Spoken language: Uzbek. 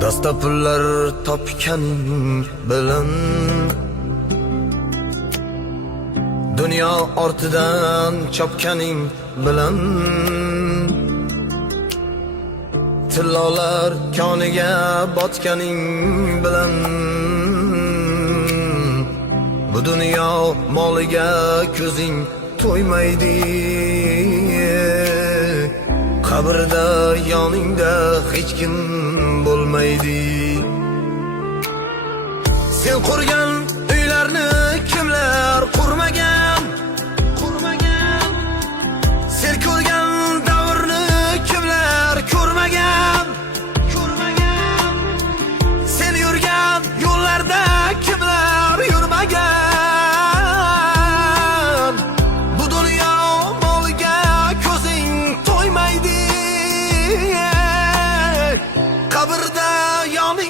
Dasta pullar topganing bilan dunyo ortidan chopganing bilan tillolar koniga botganing bilan bu dunyo moliga ko'zing to'ymaydi. Qabrda yoningda hech kim bo'lmaydi. Sen qurgan uylarni kimlar qurmagan? Sen ko'rgan davrni kimlar ko'rmagan? Sen yurgan yo'llarda kimlar yurmagan? Bu dunyo moliga ko'zing to'ymaydi. Qabrda yoning